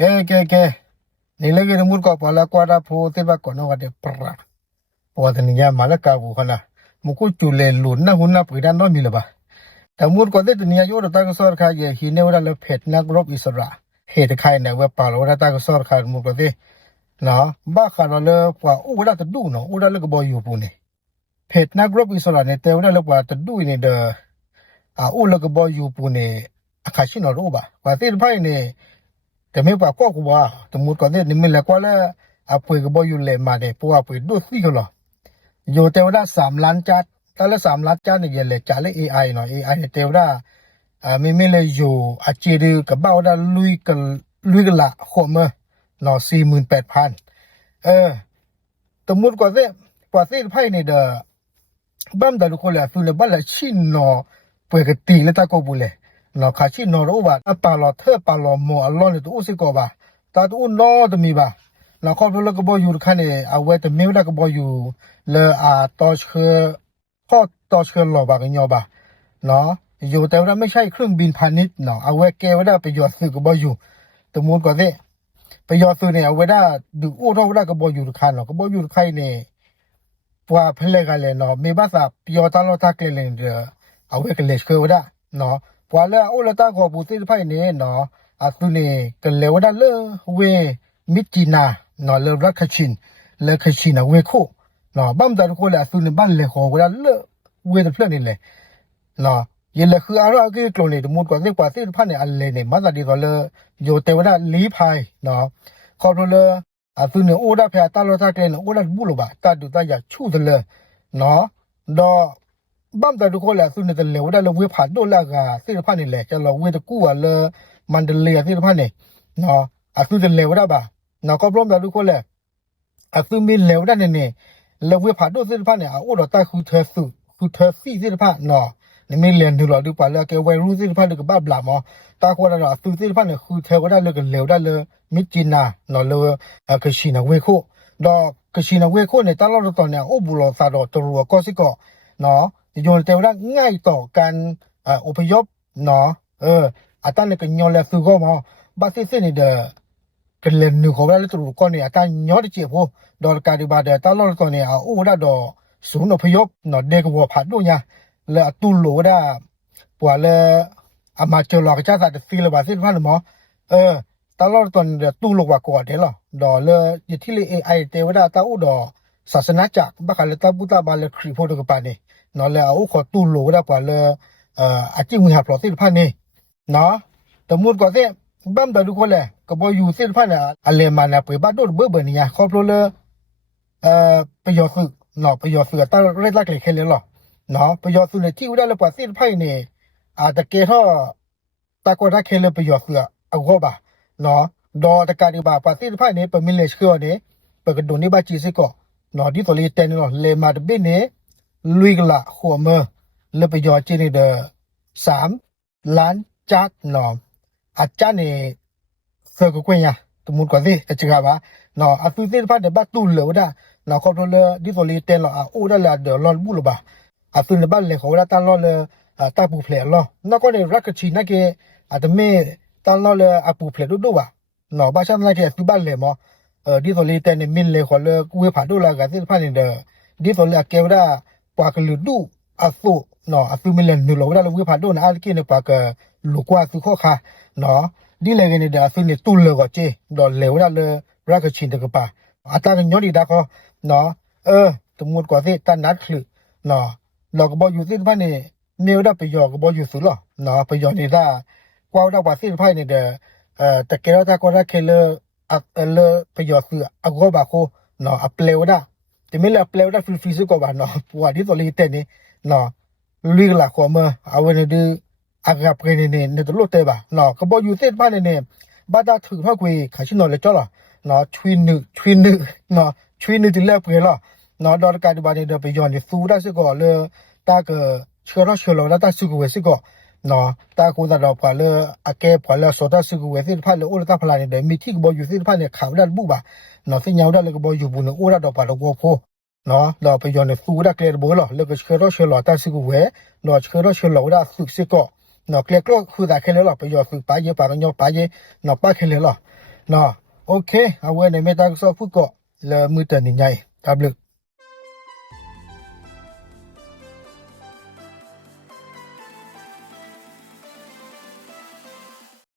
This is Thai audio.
ke ni lagi nemur ko pala ko ada pho te ba ko no ga de pra po de ni ya malaka bu khana muku chule lu na hunna pida no mi la ba tamur ko de ni ya yo ta ko sor kha ye hi ne wala le phet na group isra he de khai na we pa lo ta ko sor kha mu ko de no ba kha lo le kwa u da ta du no u da le ko bo yu pu ne phet na group isra ne te wala le kwa ta du ni de u le ko bo yu pu ne akha shi no ro ba kwa te phai neแต่ไม่ว่าก็กูว่าสมมุติก่อนเนี่ยนี่มันแล้วก็แล้วป่วยก็บ่อยู่เลยมาเด้เพราะว่าป่วยดูสิก็หรออยู่แต่ว่า3 ล้านจัดแต่ละ3 ล้านจัดเนี่ยเลยจ่ายเลย AI เนาะ AI เนี่ยแต่ว่าไม่เลยอยู่อาชีพกับเบ้าได้ลุยกันละหัวมือเนาะ 48,000 สมมุติก่อนเนี่ยกว่าสิไพ่เนี่ยเด้อบ้านแต่ทุกคนแหละคือเลยบ้านละชินเนาะป่วยก็ตีแล้วตาก็บุเลยเราขาชินอรู้ว่าปลาหลอดเธอปลาหลอดหมอร้อนเลยตัวอุสิกอบะตาตัวอุ่นล้อตัวมีบ่าเราครอบครัวเราก็บ่อยู่คันนี้เอาไว้แต่ไม่ได้ก็บ่อยู่เลยต่อเชือพ่อต่อเชือหล่อบ่ากันยอบ่าเนาะอยู่แต่ว่าไม่ใช่เครื่องบินพาณิชย์เนาะเอาไว้แกไว้ได้ประโยชน์ซื้อก็บ่อยู่สมมุติก่อนสิประโยชน์ซื้อเนี่ยเอาไว้ได้ดูอู้เราได้ก็บ่อยู่คันเนาะก็บ่อยู่ใครเนี่ยว่าเพลกันเลยเนาะมีภาษาประโยชน์ตลอดทักเลยเด้อเอาไว้ก็เลยเชื่อไว้ได้เนาะพอแล้วโอ้ละตาก็ปูสิไผเนี่ยเนาะตุนี่ก็เลวได้เลยเวมิจินาเนาะเลรักขชินเลขชินเวโคเนาะบัมตาโคละตุนี่บ้านเลขอก็เลเวตะเพลนี่แหละเนาะยเลคืออะไรก็กลนี่มุดก็สิกว่าสิไผเนี่ยอันเลนี่มาซะดีก็เลยโยเตวดาลีไผเนาะขอบเลยตุนี่โอ้ดาเพตาโลตาเกนโอ้ดาบุโลบะตาดูตาอย่าชูดเลยเนาะดอบ้านแต่ทุกคนแหละสุดแต่เหลวได้เราเวผ่านโดนแล้วก็สิ่งพันนี่แหละจะเราเวตะกู้อ่ะเลยมันเดลียสิ่งพันนี่เนาะสุดแต่เหลวได้ป่ะเนาะก็พร้อมแต่ทุกคนแหละสุดมีเหลวได้เนี่ยเราเวผ่านโดนสิ่งพันเนี่ยโอ้เราตาคือเธอสุคือเธอสี่สิ่งพันเนาะนี่ไม่เรียนดูหรอกดูป่ะแล้วแกวัยรุ่นสิ่งพันเลยก็บ้าบลามอ๋อตาคนละสุดสิ่งพันเนี่ยคือเธอก็ได้เลยก็เหลวได้เลยมิจินาเนาะเลยก็ชินะเวโคดอกก็ชินะเวโคเนี่ยตลอดตอนเนี่ยโอ้บุรุษสาดตัวก็สิก็เนาะโยนแต่ว่าง่ายต่อการอพยพเนาะอาจารย์เนี่ยก็ย้อนแล้วซื้อก็มาบาสิเส้นนี่เด้อกันเล่นนึกเขาแล้วตัวก็เนี่ยอาจารย์ย้อนที่เจ็บหัวดอกการดีบาเด้อตลอดตอนเนี่ยโอ้ได้ดอกศูนย์อพยพเนาะเด็กวัวผัดด้วยเนี่ยแล้วตุลโหลได้ปว่าเลยอามาเจอหลอกจ้าสัตว์ซีเลยบาสิพันหมอตลอดตอนเด้อตุลโหลกว่าก่อนเด้อหรอดอกเลยอยู่ที่เลย AI เทวดาตาอุดอศาสนาจักรบักเลยตาบุตาบาเลยคริโพดก็ปานนี่เนาะแล้วเอาขอตู้โหลได้กว่าเลยอาจิ้งหาปลอดสิพันนี่เนาะแต่มุดก็สิบ้ามแต่ทุกคนแหละก็บ่อยู่สิพันน่ะอะไรมาน่ะเปิดบ้านโดดเบิ่นี่ครอบครัวเลยประโยชน์สุดเนาะประโยชน์สุดตาเล็กๆเลยแค่เลยหรอเนาะประโยชน์สุดที่ได้แล้วกว่าสิพันนี่แต่เกฮอตาก็ได้แค่เลยประโยชน์สุดเอาก็บ่เนาะดอตะการดีบ่าว่าสิพันนี่เปิดมิเลชคือนี่เปิดกระดุนนี่บ่จีสิก็เนาะที่ตัวนี้เต็นเนาะเลยมาดบินี่ลุยกันละหัวมือเลยไปยอจีนี่เด้อ3 ล้านจัดเนาะอาจารย์นี่เสือกกวยเนี่ยสมมุติก่อนสิจะว่าเนาะสุสิพันเดบัตุเลวดาเนาะครอบครัวเลยที่ตัวนี้เต็นละโอ้ได้ละเดี๋ยวรอบุลบ่สุนบ้านเลยเขาละตานรอเลยตาปูเพลเนาะนก็ได้รักชีนักเกแต่ไม่ตานรอเลยปูเพลดูว่ะเนาะบ้านฉันนักเกสุบ้านเลยมั้งที่ตัวนี้เต็นนี่มินเลยขอเลยกูไปผ่านดูละกันสิพันนี่เด้อที่ตัวเลยเกวดาปากลือดูอาสุเนาะอาสุมิเลนนูโลได้เราวิพากษ์ดูนะอาร์กินปากลูกว่าสุข้อค่ะเนาะดีเลยกันเนี่ยอาสุเนี่ยตุลเลยก็เจดอเลวได้เลยรักชินตะกป่าอาตากันย้อนดีได้ก็เนาะสมมุติกว่าสิตันนัดคือเนาะเราก็บอกอยู่สิพันเนี่ยเนื้อได้ประโยชน์ก็บอกอยู่สุดหรอเนาะประโยชน์นี่ได้กว่าได้ว่าสิพันเนี่ยแต่เกล้าถ้าก็ได้เคเลยประโยชน์คืออากูบาโคเนาะอัปเลวได้แต่ไม่ละเปลวได้ฟิสิกว่าเนาะปวดที่ตัวนี้เต้นนี่เนาะลุยกันละขวมือเอาไว้ในดูอากาศเป็นเนี่ยในตัวโลกเตะบ่เนาะก็บอกอยู่เส้นบ้านเนี่ยบ้านตาถือพ่อกุยขาชินนเลยจ้ะหรอเนาะชวินนึเนาะชวินนึที่แรกเปล่าเนาะดอลการที่บ้านเนี่ยไปย้อนเนี่ยสู้ได้สิก่อนเลยตาก็เชื่อเราตาสู้กับสิก่อนเนาะตาคนเราพอเลยอาแกพอเลยสอดสู้กับสิพันเลยโอ้ตาพลายเนี่ยมีที่ก็บอกอยู่สิพันเนี่ยข่าวได้บุบะเนาะสิ่งยาวได้เลยก็บอกอยู่บุญโอ้เราพอเราโว้เนาะเราไปย้อนในสู้ได้เกลียดบ่หรอแล้วก็เชื่อเราตาสู้กับเนาะเชื่อเราได้สู้สิก่อนเนาะเกลียดก็คือได้แค่เลยหรอไปย้อนสู้ไปเยอะไปกันย้อนไปเยอะเนาะไปแค่เลยหรอ နော်โอเคအဝဲနေမတာဆော့ဖုကောလေမူတန်ညိုင်တဘလ